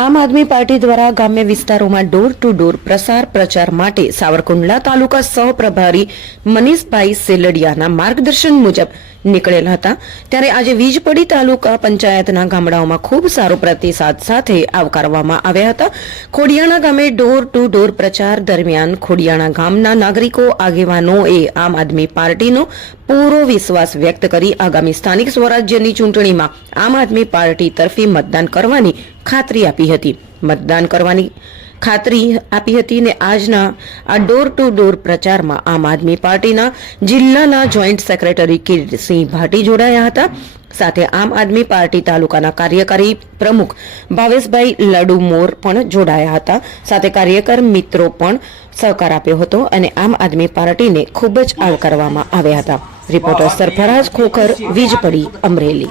આમ આદમી પાર્ટી દ્વારા ગ્રામ્ય વિસ્તારોમાં ડોર ટુ ડોર પ્રસાર પ્રચાર માટે સાવરકુંડલા તાલુકા સહપ્રભારી મનીષભાઈ સેલડિયાના માર્ગદર્શન મુજબ નીકળેલા હતા. ત્યારે આજે વીજપડી તાલુકા પંચાયતના ગામડાઓમાં ખૂબ સારો પ્રતિસાદ સાથે આવકારવામાં આવ્યા હતા. ખોડિયાણા ગામે ડોર ટુ ડોર પ્રચાર દરમિયાન ખોડિયાણા ગામના નાગરિકો, આગેવાનોએ આમ આદમી પાર્ટીનો પૂરો વિશ્વાસ વ્યક્ત કરી આગામી સ્થાનિક સ્વરાજ્યની ચૂંટણીમાં આમ આદમી પાર્ટી તરફી મતદાન કરવાની ખાતરી આપી હતી. મતદાન કરવાની ખાતરી આપી હતી ને આજના આ ડોર ટુ ડોર પ્રચારમાં આમ આદમી પાર્ટીના જિલ્લાના જોઈન્ટ સેક્રેટરી કિરીટસિંહ ભાટી જોડાયા હતા. સાથે આમ આદમી પાર્ટી તાલુકાના કાર્યકારી પ્રમુખ ભાવેશભાઈ લડુ મોર પણ જોડાયા હતા. સાથે કાર્યકર મિત્રો પણ સહકાર આપ્યો હતો અને આમ આદમી પાર્ટીને ખૂબ જ આવકારવામાં આવ્યા હતા. રિપોર્ટર સરફરાજ ખોખર વીજ પડી અમરેલી.